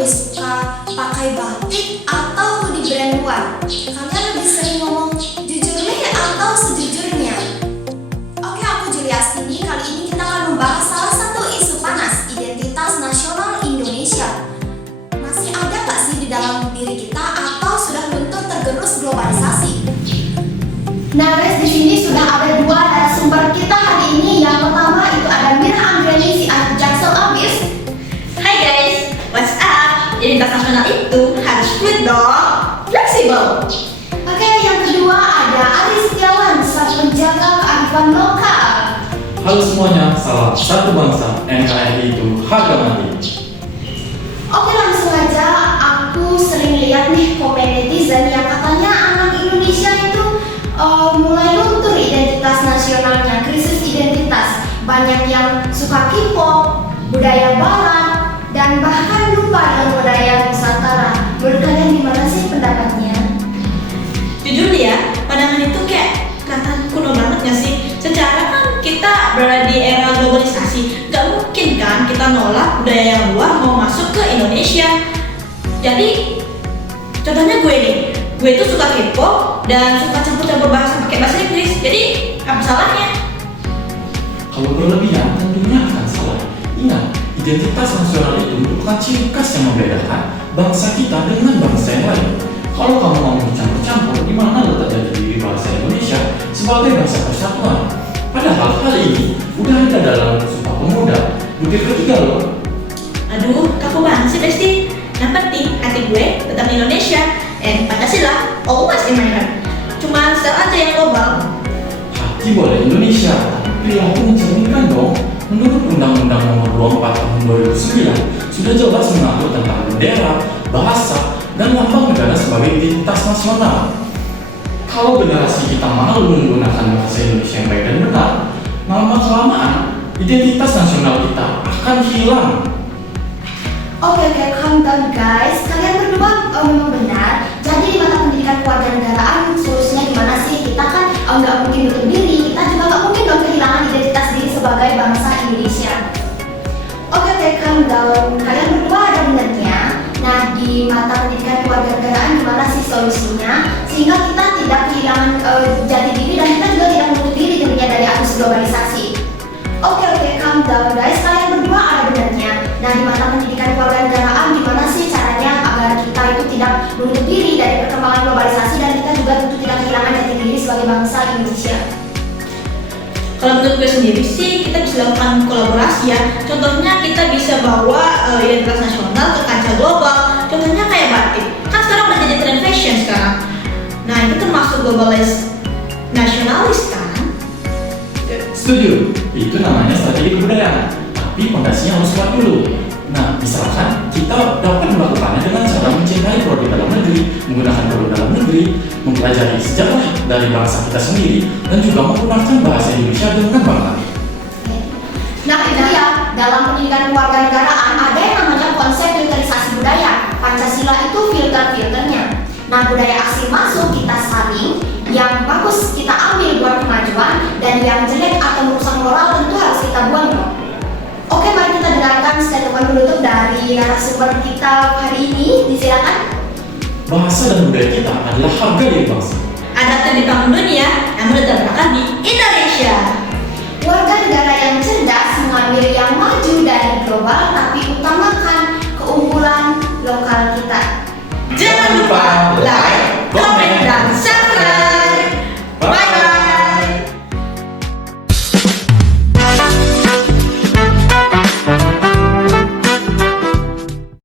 lebih suka pakai batik atau di brand luar? Kalian lebih sering ngomong jujurnya atau sejujurnya? Oke, aku Juliastini. Kali ini kita akan membahas salah satu isu panas, identitas nasional Indonesia. Masih ada nggak sih di dalam diri kita atau sudah luntur tergerus globalisasi? Nah guys, di sini sudah ada dua narasumber kita hari ini. Yang pertama itu ada Mira Anggreni, si anak Jaksel Abis. Hai guys, what's up? Identitas nasional itu harus fluid dong, fleksibel. Oke, yang kedua ada Ari Setiawan, sang penjaga kearifan lokal. Halo semuanya, salam satu bangsa, NKRI itu harga mati. Oke, langsung aja. Aku sering lihat nih komen netizen yang katanya anak Indonesia itu mulai luntur identitas nasionalnya, krisis identitas. Banyak yang suka K-pop, budaya barat, dan bahkan lupa dengan budaya Nusantara. Menurut kalian gimana sih pendapatnya? Jujur nih ya, pandangan itu kayak kelihatan kuno banget gak sih? Secara kan kita berada di era globalisasi, gak mungkin kan kita nolak budaya yang luar mau masuk ke Indonesia. Jadi, contohnya gue nih, gue itu suka K-pop dan suka campur-campur bahasa pakai bahasa Inggris. Jadi, apa salahnya? Kalau berlebihan tentunya akan salah. Ingat, identitas nasional itu merupakan ciri khas yang membedakan bangsa kita dengan bangsa yang lain. Kalau kamu mau dicampur-campur, di mana letak jati diri bangsa Indonesia sebagai bangsa persatuan? Padahal hal ini udah ada dalam Sumpah Pemuda, butir ketiga loh. Aduh, kaku banget sih Besti. Yang penting hati gue tetap di Indonesia. Pancasila always in my heart. Cuma style aja yang global. Hati boleh Indonesia, tapi perilaku mencerminkan dong. Menurut Undang-Undang Nomor 24 Tahun 2009 sudah jelas mengatur tentang bendera, bahasa, dan lambang negara sebagai identitas nasional. Kalau generasi kita malu menggunakan bahasa Indonesia yang baik dan benar, lama-kelamaan identitas nasional kita akan hilang. Oke, calm down guys. Kalian berdua memang benar. Jadi di mata pendidikan kewarganegaraan solusinya gimana sih? Kita kan nggak mungkin nutup diri. Kita juga nggak mungkin dong kehilangan identitas diri sebagai bangsa Indonesia. Oke, calm down. Kalian berdua ada benernya. Nah, di mata pendidikan kewarganegaraan gimana sih solusinya? Sehingga kita tidak kehilangan jati diri dan kita juga tidak menutup diri tentunya dari arus globalisasi. Oke, calm down guys. Kalian berdua ada benernya. Nah, di mata pendidikan kewarganegaraan gimana sih caranya agar kita itu tidak menutup diri dari perkembangan globalisasi dan kita juga tentu tidak kehilangan jati diri sebagai bangsa Indonesia? Kalau menurut gue sendiri sih kita bisa lakukan kolaborasi ya. Contohnya kita bisa bawa identitas nasional ke kancah global. Contohnya kayak batik. Kan sekarang udah jadi tren fashion sekarang. Nah, itu termasuk globalis nasionalis kan? Setuju, itu namanya strategi kebudayaan. Tapi fondasinya harus kuat dulu. Nah, misalkan kita dapat melakukannya dengan cara mencintai produk dalam negeri, menggunakan produk dalam negeri, mempelajari sejarah dari bangsa kita sendiri, dan juga menggunakan bahasa Indonesia dengan bangga. Nah, itu ya, dalam pendidikan kewarganegaraan ada yang namanya konsep filterisasi budaya. Pancasila itu filter-filternya. Nah, budaya asing masuk kita saring, yang bagus kita ambil buat kemajuan, dan yang jelek atau merusak moral tentu harus kita buang dong. Oke, mari kita dengarkan statement penutup dari narasumber kita hari ini. Disilakan. Bahasa dan budaya kita adalah harga diri bangsa. Adaptif dibangun dunia, namun diterapkan di Indonesia. Warga negara yang cerdas mengambil yang maju dari global,